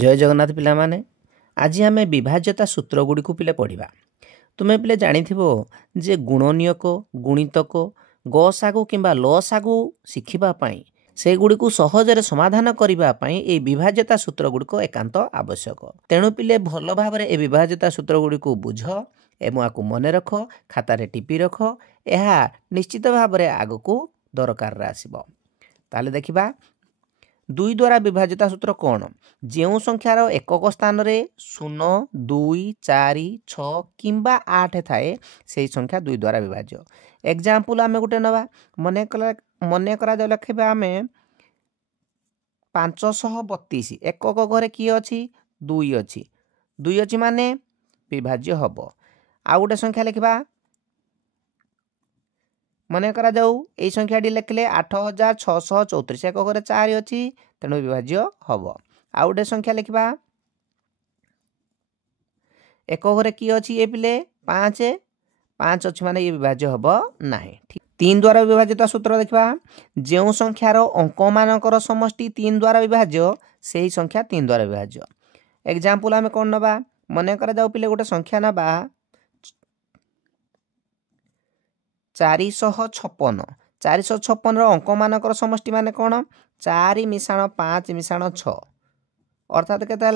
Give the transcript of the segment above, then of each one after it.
जय जगन्नाथ पिला माने आज आम विभाज्यता सूत्र गुड़ी को पिले पढ़ा। तुम्हें पिले जानिथिबो जे गुणनीयक गुणितक गसागु किंबा लसागु शिखिबा पई से गुड़ी को सहजरे समाधान करबा पई ए विभाज्यता सूत्र गुड़ी को एकांत आवश्यक। तेणु पिले भल भाव ए विभाज्यता सूत्र गुड़ी को बुझ एवं आकु मने रख खातारे टिपी रख यह निश्चित भाव में आगको दरकार आसीबो। ताले देखिबा दुई द्वारा विभाज्यता सूत्र कौन जो संख्यार एकक स्थान रे 0 2 4 6 किंबा 8 थाए से संख्या दुई द्वारा विभाज्य। एग्जाम्पल आम गोटे नवा मन करा लिखा आम 532 एकक घरे किए अच्छी दुई अच्छी माने विभाज्य हम। आउ गोटे संख्या लिखा मन करा जाऊ यही संख्याटी लिखले 8634 एक घरे 4 अच्छी तेणु विभाज्य हम। आउ गोटे संख्या लिखा एक घरे किए अच्छी ये पिले 5 अच्छी माने ये विभाज्य हम ना। 3 द्वारा विभाज्यता सूत्र देखा जो संख्यार अंक मानकर समष्टि 3 द्वारा विभाज्य से ही संख्या 3 द्वारा विभाज्य। एग्जाम्पल आम कौन नवा मन करा जाऊ पिले गोटे संख्या नवा 456 अंक मानकर समष्टि माने कौन 4 मिशाण 5 मिशाण 6 अर्थात केते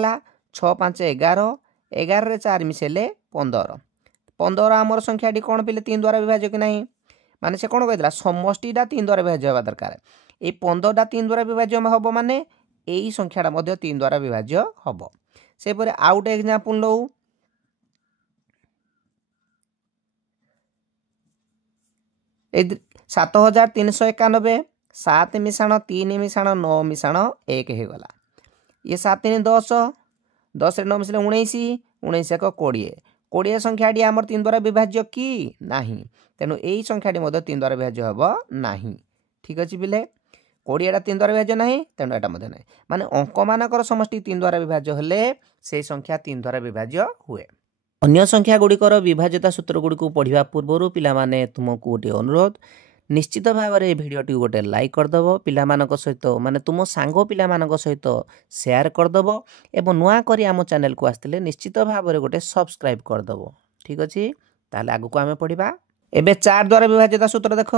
6 5 11 11 रे 4 मिसेले 15 आमर संख्याटी कौन पिले 3 द्वारा विभाज्य कि नहीं माने से कौन कहला समष्टिटा 3 द्वारा विभाज्य होगा दरकार। ये 15टा 3 द्वारा विभाज्य हम माने यही संख्याटा मध्य 3 द्वारा विभाज्य हम। से परे आउ गोटे एग्जांपल लो 7391 7 मिशाण 3 मिशाण 9 मिशाण 1 हो गला। ये 7 3 10 10 रे 9 मिसले 19 19 एक 20 20 संख्याटी आमर 3 द्वारा विभाज्य कि नाही तेणु यही संख्याटी मध्य 3 द्वारा विभाज्य हम नाही। ठीक अच्छे पिले 20टा 3 द्वारा विभाज्य नहीं तेणु एटा मध्य नहीं माने अंक मानकर समष्टि 3 द्वारा विभाज्य हेले से संख्या 3 द्वारा विभाज्य हुए। अन्य संख्या गुड़िकर विभाज्यता सूत्र गुड़ी को पढ़ा पूर्व पिला माने तुमको गोटे अनुरोध निश्चित भाव में भिडियोटी गोटे लाइक करदेव पिला सहित माने तुम सांग पिला सहित शेयर करदेव एवं नुआ करी आम चैनल को आसते निश्चित भाव में गोटे सब्सक्राइब करदेव। ठीक अच्छे ताहले आगु को आम पढ़ा। एबे 4 द्वारा विभाज्यता सूत्र देख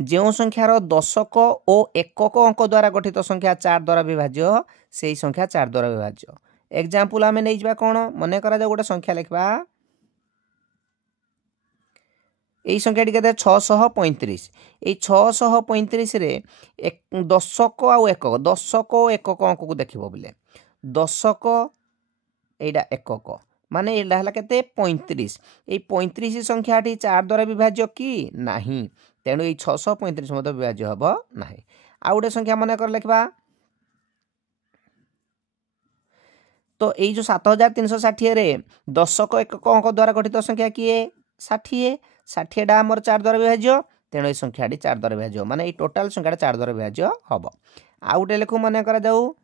जो संख्यार दशक और एकक अंक द्वारा गठित संख्या 4 द्वारा विभाज्य से संख्या 4 द्वारा विभाज्य। एग्जाम्पल आम नहीं जा कौन मन करा गोटे संख्या लिखा यही संख्याटी कहते 635 ये 635 रे दशक आउ एकक अंक को देखिबो बोले दशक एटा एकक माने एटा हला केते 35 ये 35 संख्याटी 4 द्वारा विभाज्य कि नाही तेणु ये 635 मध्य विभाज्य हबो नाही। आउ गोटे संख्या मन कर लिखबा तो ये जो 7360 रे दशक एकक अंक द्वारा गठित संख्या किए 60 आमर 4 द्वारा विभाज्य तेणु ये संख्याटी 4 द्वारा विभाज्य माने ये टोटाल संख्याटा 4 द्वारा विभाज्य हम। आउ गोटे लिखु मन करा जाऊ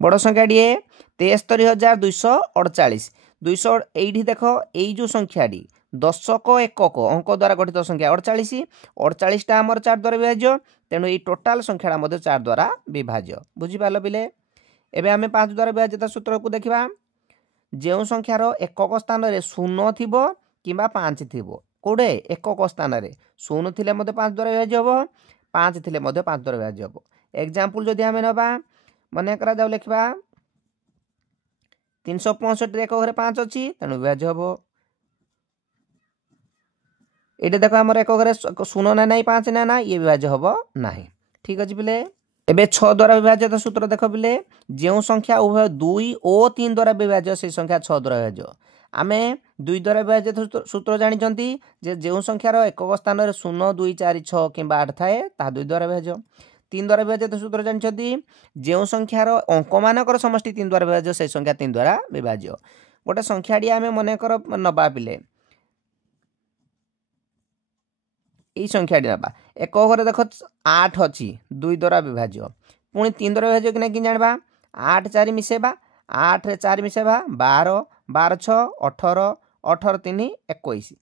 बड़ संख्याटी 73,248 200 एठी देख यही जो संख्याटी दशक एकक अंक द्वारा गठित संख्या 48टा आमर 4 द्वारा विभाज्य तेणु ये टोटाल संख्याटा मध्य 4 द्वारा विभाज्य। बुझिपाल पिले एबे आमे 5 द्वारा विभाज्यता सूत्र को देखिबा जो संख्यार एकक स्थान रे 0 थिबो किंबा 5 थिबो कोडे एकक स्थान रे 0 थिले मध्य 5 द्वारा विभाज्य हबो 5 थिले मध्य 5 द्वारा विभाज्य हबो। एग्जांपल जदि आमे नबा मन करा जाऊ लिखबा 365 रे एक घरे 5 अछि तेणु विभाज्य हबो। एटे देखो हमर एक घरे 0 ना नहीं 5 ना ये विभाज्य हबो नाही। ठीक अछि पिले एबे 6 द्वारा विभाज्यता सूत्र देख पिले जो संख्या उभय 2 और 3 द्वारा विभाज्य से संख्या 6 द्वारा विभाज्य। आमे 2 द्वारा विभाज्यता सूत्र जानिचंती जे जो संख्यार एकक स्थान रे 0 2 4 6 किंबा 8 थाए ता 2 द्वारा विभाज्य। 3 द्वारा विभाज्यता सूत्र जानिचंती जो संख्यार अंक मानकर समष्टि 3 द्वारा विभाज्य से संख्या 3 द्वारा विभाज्य। गोटे संख्याटी आमे मन कर नबा पिले यही संख्याटी नबा एक घरे देख 8 अच्छी 2 द्वारा विभाज्य पुणी 3 द्वारा विभाज्य कि ना कि जानबा 8 4 मिसेबा 8 रे 4 मिसेबा 12 12 6 18 18 3 21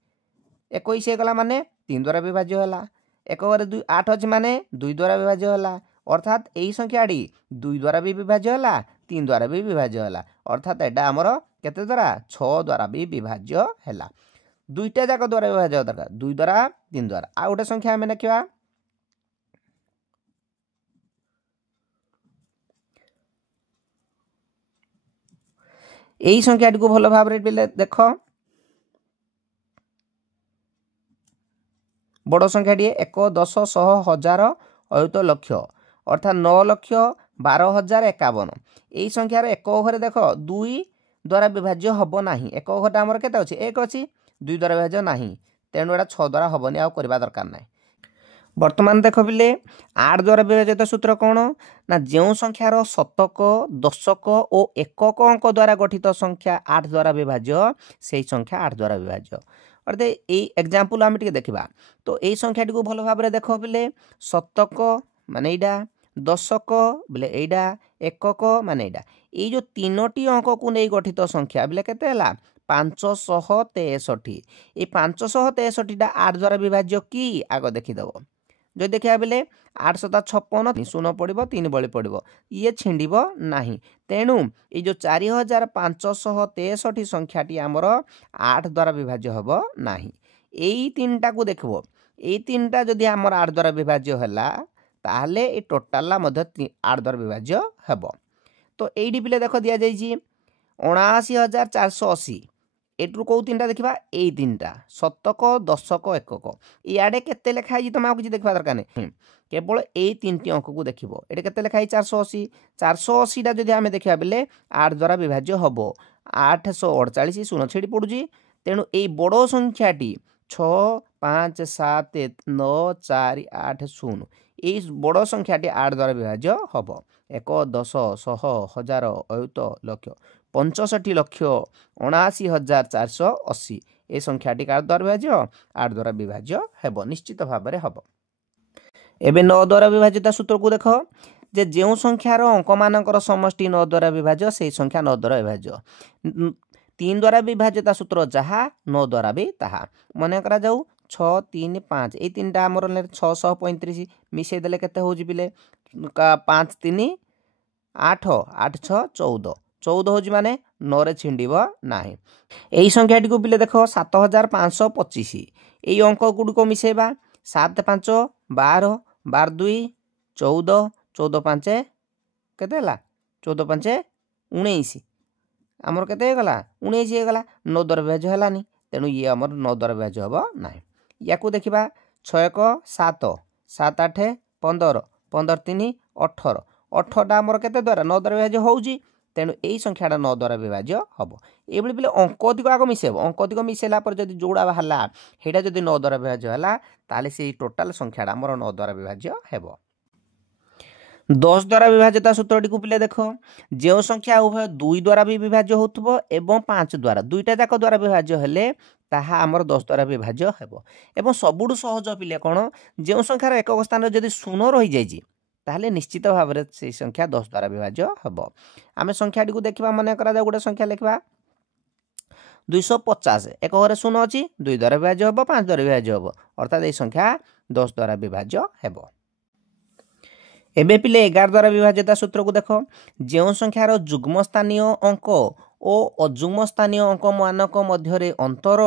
21 गला माने 3 द्वारा विभाज्य होला एक घरे 8 अच्छी माने 2 द्वारा विभाज्य होला अर्थात यही संख्याटी 2 द्वारा भी विभाज्य है 3 द्वारा भी विभाज्य है अर्थात यहाँ आमर केते द्वारा 6 द्वारा भी विभाज्य है दुईटा जाक द्वारा विभाज्य दरकार 2 द्वारा 3 द्वारा आ गोटे संख्या आम देखा यही संख्याटी को भल भाव देख बड़ संख्याटी 1 10 100 1000 अयुत लक्ष अर्थात 9,12,051 यही संख्यार एक घरे देख 2 द्वारा विभाज्य हम ना एक घरटा आमर के अच्छी 1 अच्छी 2 द्वारा विभाज्य ना तेणु एटा 6 द्वारा हेनी आ करवा दरकार ना बर्तमान देख पिले 8 द्वारा विभाज्यता सूत्र कौन ना जो संख्यार शतक दशक और एकक अंक द्वारा गठित संख्या 8 द्वारा विभाज्य से संख्या 8 द्वारा विभाज्य अर्थात ये एग्जाम्पल आम टे देखा तो यही संख्याटी को भल भाव देख पिले शतक माने यहाँ दशक बोले यहाँ एकक माने यहाँ ये जो 3टी अंक को नहीं गठित संख्या बोले केते 563 ये 563 8 द्वारा विभाज्य कि आग देखीदेव जो देखा बेले 856 शून पड़ो 3 बड़ी पड़ो ये छिंड ना तेणु ये जो 4563 संख्याटी आमर 8 द्वारा विभाज्य हम ना यही 3टा को देखो यही 3टा जदि आमर 8 द्वारा विभाज्य है ताहले ये टोटाल 8 द्वारा विभाज्य हेब तो यही पिले देख दि जाइए 79,480 एट्रु कौ 3टा देखा यही 3टा शतक दशक एकक इे केते लिखाई तुम किसी देखा दरकार नहीं केवल यही 3टी अंक को देख ये केते लिखाई 480 जदि आम देखा बेले 8 द्वारा विभाज्य हम 848 शून छेड़ी पड़ुची तेणु यही बड़ संख्याटी 6 5 7 9 4 8 शून यही बड़ संख्याटी 8 द्वारा विभाज्य हम 1 10 100 1000 अयुत लक्ष 65,79,480 ये संख्याटी कार द्वारा विभाज्य 8 द्वारा विभाज्य हेब निश्चित भाव में हम एवं 9 द्वारा विभाज्यता सूत्र को देख जे जो संख्यार अंक मानकर समष्टि 9 द्वारा विभाज्य से संख्या 9 द्वारा विभाज्य 3 द्वारा विभाज्यता सूत्र जहाँ 9 द्वारा भी ताहा मन करा जाऊ 6 3 5 ये 3टा आमर 635 मिसई देले केते होजी पिले 5 3 8 8 6 14 14 होजी माने 9 रे छिंडिब नाही एही संख्याटी को पिले देख 7525 एही अंक गुडको मिसेबा 7 5 12 12 2 14 14 5 केते हला 14 5 19 आमर केते गला 19 हे गला 9 द्वारा विभाज्य हलानी तेणु ये आमर 9 द्वारा विभाज्य हबो नाही याकू देखिबा 6 1 7 7 8 15 15 3 18 18टा आमर केते द्वारा 9 द्वारा विभाज्य होउजी तेणु यही संख्याटा 9 द्वारा विभाज्य हम ये पिले अंक अधिक आग मिसेब अंक अधिक मिसेला जब जोड़ा बाहर ସେଇଟା जब 9 द्वारा विभाज्य है ताले से टोटाल संख्याटा आमर 9 द्वारा विभाज्य हेब 10 द्वारा विभाज्यता सूत्रटी को पिले देख जो संख्या उभय 2 द्वारा भी विभाज्य होथबो एवं 5 द्वारा दुईटा जाक द्वारा विभाज्य हेले ताहा आमर 10 द्वारा विभाज्य हेब एवं सबुठु सहज पिले कौन जो संख्यार एकक स्थान जदि शून्य रही जाइए ताहले निश्चित भाव में से संख्या 10 द्वारा विभाज्य हम आम संख्याटी को देखा मन करा गोटे संख्या लिखा 250 एक घरे शून्य अच्छी 2 द्वारा विभाज्य हम 5 द्वारा विभाज्य हम अर्थात ये संख्या 10 द्वारा विभाज्य हेब एबे पिले 11 द्वारा विभाज्यता सूत्र को देख जो संख्यार जुग्म स्थानीय अंक और अजुग्म स्थानीय अंक मानक मध्य अंतर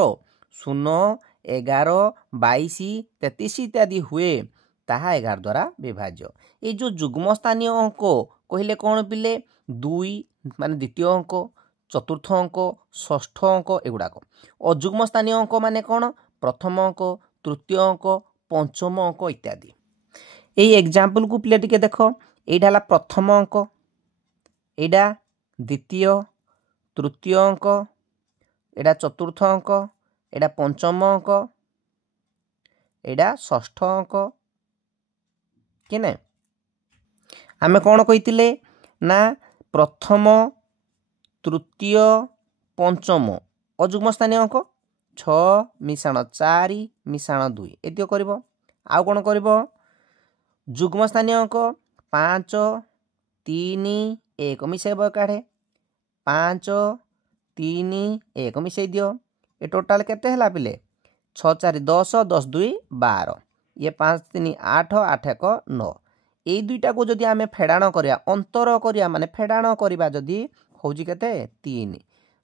0 11 22 33 इत्यादि हुए ताहा 11 द्वारा विभाज्य ये जो जुग्म स्थानीय अंक कहले कौन पिले 2 माने द्वितीय अंक चतुर्थ अंक षष्ठ अंक एगुड़ाक अजुग्म स्थानीय अंक माने कौन प्रथम अंक तृतीय अंक पंचम अंक इत्यादि यही एग्जाम्पल को पिले टिके देख यहाँ प्रथम अंक यहाँ द्वितीय तृतीय अंक यहाँ चतुर्थ अंक यहाँ पंचम अंक यहाँ षष्ठ अंक कि ना आमे कौन कही ना प्रथम तृतीय पंचम अजुग्म स्थानीय अंक 6 मिशाण 4 मिशाण 2 एतिक कर आउ कौन कर जुग्म स्थानीय अंक 5 3 1 मिसेब काढ़े 5 3 1 मिसई दियो ये टोटाल केते हला पिले 6 4 10 10 2 12 ये 5 3 8 8 1 9 এই দুইटा को जदि आमे फेडाण करिया अंतर करिया माने फेडाण करिबा जदि होउची केते 3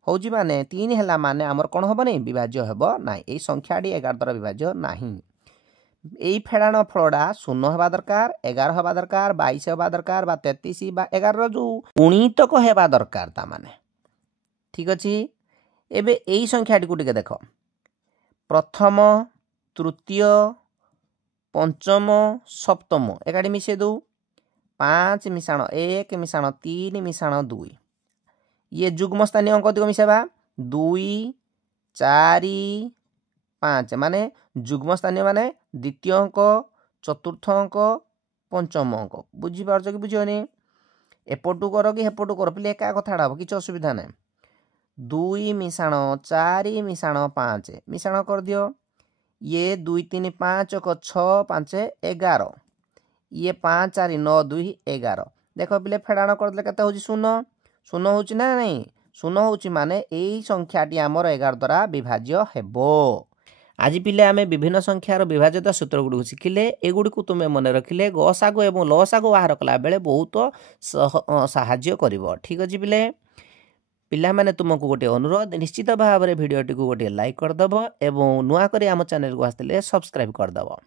होउची माने 3 हैला माने हमर कोन होबो नै विभाज्य हेबो नै एई संख्याटी 11 द्वारा विभाज्य नाही एई फेडाण फलडा 0 हेबा दरकार 11 हेबा दरकार 22 हेबा दरकार बा 33 बा 11 रो जो गुणितक हेबा दरकार ता माने ठीक अछि एबे एई संख्याटी को टिके देखो प्रथम तृतीय पंचम सप्तम एकाडी मिसे दो 5 मिसाण 1 मिसाण 3 मिसाण 2 ये जुग्म स्थानीय अंक दिगो मिसेबा 2 4 5 माने जुग्म स्थानीय माने द्वितीय अंक चतुर्थ अंक पंचम अंक बुझी पारछ कि बुझियोनी एपटू करो कि हेपटू करो पिले एका कथाडा हो किछ असुविधा नै 2 मिसाण 4 मिसाण 5 मिसाण कर दियो ये 2 3 5 को 6 5 11 ये 5 4 9 2 11 देखो पिले फेडाण कर दले कते होची 0 0 होची ना नहीं 0 होची माने एई संख्याटी हमर 11 द्वारा विभाज्य हेबो आज पिले आमे विभिन्न संख्यार विभाज्यता सूत्र गुडी शिखिले एगुडी को तुमे मन रखिले गसागु एवं लसागु बाहर कला बेले बहुत सहाय्य करिवो ठीक अछि पिले पिला माने तुमको गोटे अनुरोध निश्चित भाव रे वीडियो टी को गोटे लाइक कर दबो एवं नुआ करी आम चैनल को आस्ते सब्सक्राइब कर दबो।